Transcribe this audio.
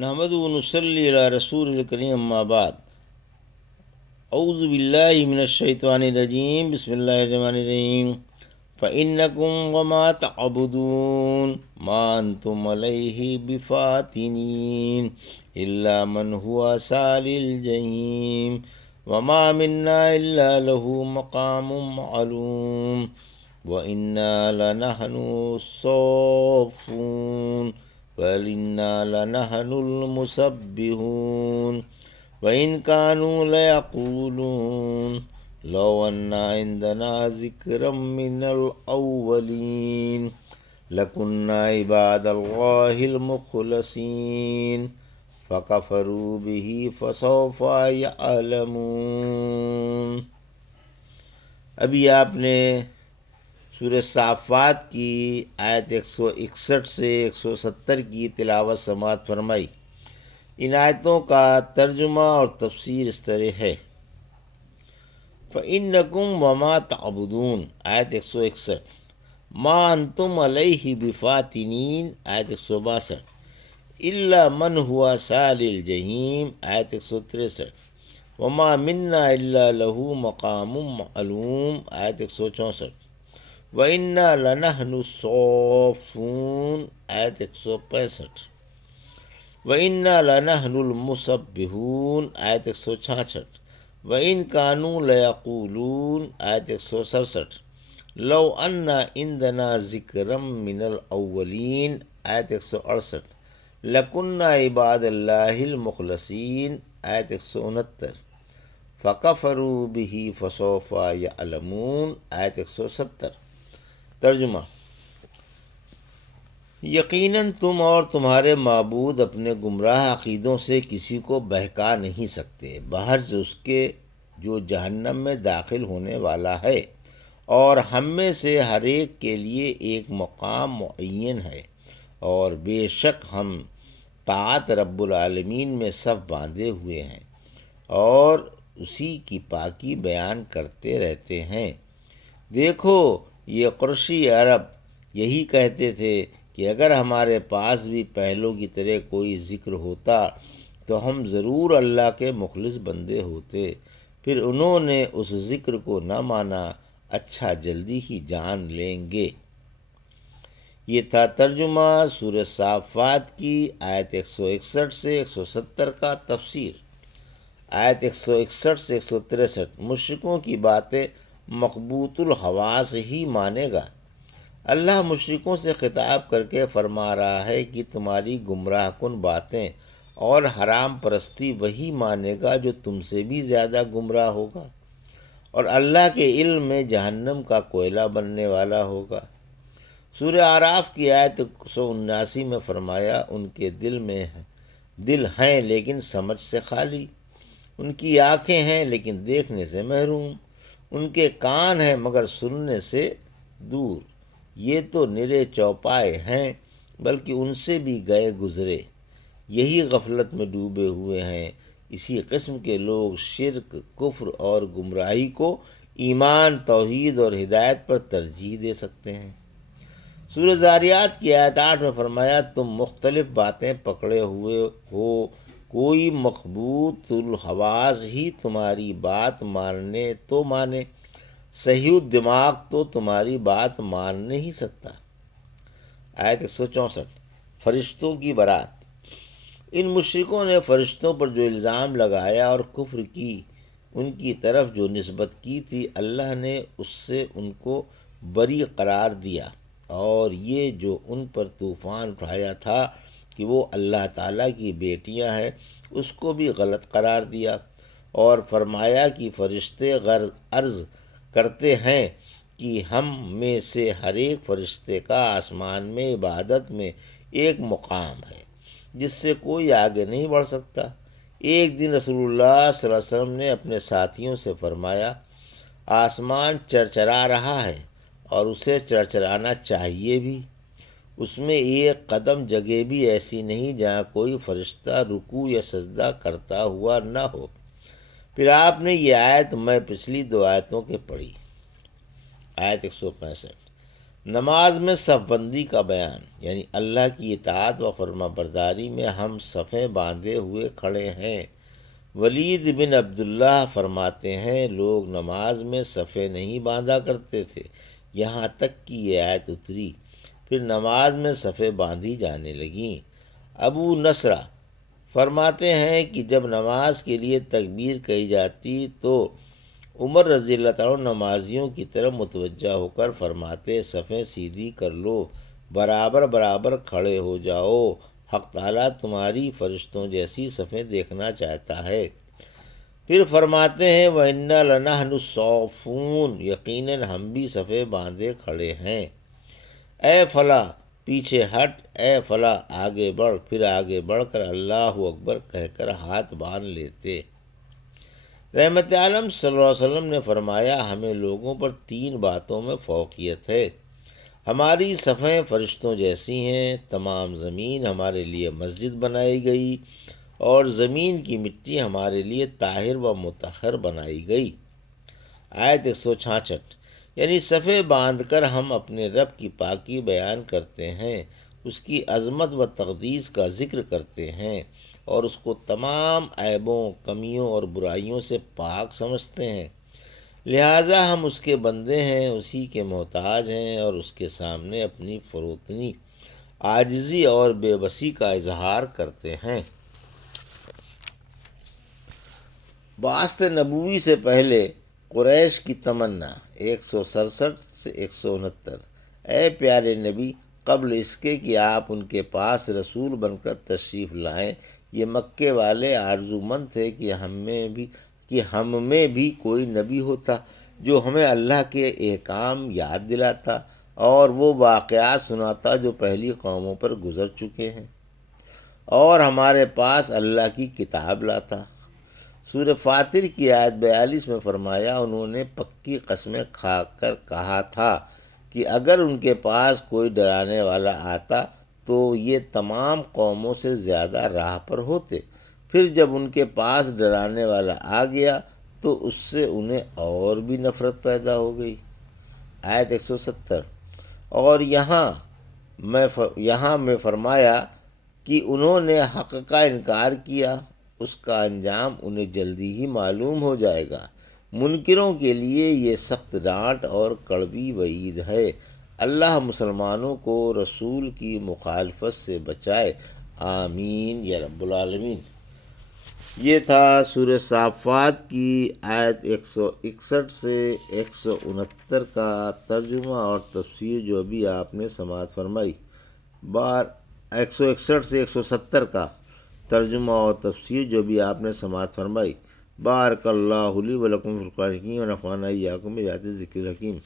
نحمد و نصلی علی رسول الکریم اما بعد اعوذ باللہ من الشیطان الرجیم بسم اللہ الرحمن الرحیم فإنکم وما تعبدون ما انتم علیہ بفاتنین الا من هو صال الجحیم وما منا الا له مقام معلوم وإنا لنحن الصافون وَإِنَّا لَنَحْنُ الْمُسَبِّحُونَ وَإِنْ كَانُوا لَيَقُولُونَ لَوْ أَنَّ عِندَنَا ذِكْرًا مِّنَ الْأَوَّلِينَ لَكُنَّا عِبَادَ اللَّهِ الْمُخْلَصِينَ فَكَفَرُوا بِهِ فَسَوْفَ يَعْلَمُونَ۔ ابھی آپ نے سورہ صافات کی آیت 161 سے 170 کی تلاوت سماعت فرمائی۔ ان آیتوں کا ترجمہ اور تفسیر اس طرح ہے۔ فَإِنَّكُمْ وَمَا تَعْبُدُونَ آیت 161، مَا أَنْتُمْ عَلَيْهِ بِفَاتِنِينَ آیت 162، إِلَّا مَنْ هُوَ صَالِ الْجَحِيمِ آیت 163، وَمَا مِنَّا إِلَّا لَهُ مَقَامٌ مَعْلُومٌ آیت 164، وَإِنَّا لَنَحْنُ الصَّافُونَ آیت 165، وَإِنَّا لَنَحْنُ الْمُسَبِّحُونَ آیت 166، وَإِنْ كَانُوا لَيَقُولُونَ آیت 167، لَوْ أَنَّ عِندَنَا ذِكْرًا مِّنَ الْأَوَّلِينَ آیت 168، لَكُنَّا عِبَادَ اللَّهِ الْمُخْلَصِينَ آیت 169، فَكَفَرُوا بِهِ فَسَوْفَ يَعْلَمُونَ آیت 170۔ ترجمہ: یقیناً تم اور تمہارے معبود اپنے گمراہ عقیدوں سے کسی کو بہکا نہیں سکتے باہر سے اس کے جو جہنم میں داخل ہونے والا ہے، اور ہم میں سے ہر ایک کے لیے ایک مقام معین ہے، اور بے شک ہم طاعت رب العالمین میں صف باندھے ہوئے ہیں اور اسی کی پاکی بیان کرتے رہتے ہیں۔ دیکھو، یہ قریشی عرب یہی کہتے تھے کہ اگر ہمارے پاس بھی پہلوں کی طرح کوئی ذکر ہوتا تو ہم ضرور اللہ کے مخلص بندے ہوتے، پھر انہوں نے اس ذکر کو نہ مانا، اچھا جلدی ہی جان لیں گے۔ یہ تھا ترجمہ سورہ صافات کی آیت 161 سے 170 کا تفسیر۔ آیت 161 سے 163، مشرکوں کی باتیں مقبوط الحواس ہی مانے گا۔ اللہ مشرکوں سے خطاب کر کے فرما رہا ہے کہ تمہاری گمراہ کن باتیں اور حرام پرستی وہی مانے گا جو تم سے بھی زیادہ گمراہ ہوگا، اور اللہ کے علم میں جہنم کا کوئلہ بننے والا ہوگا۔ سورہ اعراف کی آیت 179 میں فرمایا، ان کے دل ہیں لیکن سمجھ سے خالی، ان کی آنکھیں ہیں لیکن دیکھنے سے محروم، ان کے کان ہیں مگر سننے سے دور، یہ تو نرے چوپائے ہیں بلکہ ان سے بھی گئے گزرے، یہی غفلت میں ڈوبے ہوئے ہیں۔ اسی قسم کے لوگ شرک، کفر اور گمراہی کو ایمان، توحید اور ہدایت پر ترجیح دے سکتے ہیں۔ سورہ ذاریات کی آیت 8 میں فرمایا، تم مختلف باتیں پکڑے ہوئے ہو، کوئی مقبوط الحواس ہی تمہاری بات ماننے تو مانے، صحیح دماغ تو تمہاری بات مان نہیں سکتا۔ آیت 164، فرشتوں کی برات۔ ان مشرکوں نے فرشتوں پر جو الزام لگایا اور کفر کی ان کی طرف جو نسبت کی تھی، اللہ نے اس سے ان کو بری قرار دیا، اور یہ جو ان پر طوفان اٹھایا تھا کہ وہ اللہ تعالیٰ کی بیٹیاں ہیں، اس کو بھی غلط قرار دیا، اور فرمایا کہ فرشتے عرض کرتے ہیں کہ ہم میں سے ہر ایک فرشتے کا آسمان میں عبادت میں ایک مقام ہے جس سے کوئی آگے نہیں بڑھ سکتا۔ ایک دن رسول اللہ صلی اللہ علیہ وسلم نے اپنے ساتھیوں سے فرمایا، آسمان چرچرا رہا ہے اور اسے چرچرانا چاہیے بھی، اس میں ایک قدم جگہ بھی ایسی نہیں جہاں کوئی فرشتہ رکوع یا سجدہ کرتا ہوا نہ ہو۔ پھر آپ نے یہ آیت میں پچھلی 2 آیتوں کے پڑھی۔ آیت 165، نماز میں صف بندی کا بیان، یعنی اللہ کی اطاعت و فرما برداری میں ہم صفیں باندھے ہوئے کھڑے ہیں۔ ولید بن عبداللہ فرماتے ہیں لوگ نماز میں صفیں نہیں باندھا کرتے تھے یہاں تک کہ یہ آیت اتری، پھر نماز میں صفیں باندھی جانے لگیں۔ ابو نصرہ فرماتے ہیں کہ جب نماز کے لیے تکبیر کہی جاتی تو عمر رضی اللہ تعالیٰ نمازیوں کی طرف متوجہ ہو کر فرماتے صفیں سیدھی کر لو، برابر برابر کھڑے ہو جاؤ، حق تعالیٰ تمہاری فرشتوں جیسی صفیں دیکھنا چاہتا ہے۔ پھر فرماتے ہیں وَإِنَّا لَنَحْنُ الصَّافُّونَ، یقیناً ہم بھی صفیں باندھے کھڑے ہیں۔ اے فلاں پیچھے ہٹ، اے فلاں آگے بڑھ، پھر آگے بڑھ کر اللہ اکبر کہہ کر ہاتھ باندھ لیتے۔ رحمت عالم صلی اللہ علیہ وسلم نے فرمایا ہمیں لوگوں پر 3 باتوں میں فوقیت ہے۔ ہماری صفیں فرشتوں جیسی ہیں، تمام زمین ہمارے لیے مسجد بنائی گئی اور زمین کی مٹی ہمارے لیے طاہر و مطہر بنائی گئی۔ آیت 166، یعنی صفیں باندھ کر ہم اپنے رب کی پاکی بیان کرتے ہیں، اس کی عظمت و تقدیس کا ذکر کرتے ہیں اور اس کو تمام عیبوں، کمیوں اور برائیوں سے پاک سمجھتے ہیں۔ لہٰذا ہم اس کے بندے ہیں، اسی کے محتاج ہیں اور اس کے سامنے اپنی فروتنی، عاجزی اور بے بسی کا اظہار کرتے ہیں۔ بعثت نبوی سے پہلے قریش کی تمنا 167 سے 169۔ اے پیارے نبی، قبل اس کے کہ آپ ان کے پاس رسول بن کر تشریف لائیں، یہ مکے والے آرزو مند تھے کہ ہم میں بھی کوئی نبی ہوتا جو ہمیں اللہ کے احکام یاد دلاتا اور وہ واقعات سناتا جو پہلی قوموں پر گزر چکے ہیں، اور ہمارے پاس اللہ کی کتاب لاتا۔ سورہ فاتر کی آیت 42 میں فرمایا انہوں نے پکی قسمیں کھا کر کہا تھا کہ اگر ان کے پاس کوئی ڈرانے والا آتا تو یہ تمام قوموں سے زیادہ راہ پر ہوتے، پھر جب ان کے پاس ڈرانے والا آ گیا تو اس سے انہیں اور بھی نفرت پیدا ہو گئی۔ آیت 170، اور یہاں میں فرمایا کہ انہوں نے حق کا انکار کیا، اس کا انجام انہیں جلدی ہی معلوم ہو جائے گا۔ منکروں کے لیے یہ سخت ڈانٹ اور کڑوی وعید ہے۔ اللہ مسلمانوں کو رسول کی مخالفت سے بچائے، آمین یا رب العالمین۔ یہ تھا سورہ صافات کی آیت 161 سے 169 کا ترجمہ اور تفسیر جو ابھی آپ نے سماعت فرمائی۔ 161 سے 170 کا ترجمہ اور تفسیر جو بھی آپ نے سماعت فرمائی۔ بارک اللہ لی و لکم فی القرآن الحکیم و نفعنی وایاکم بآیات الذکر الحکیم۔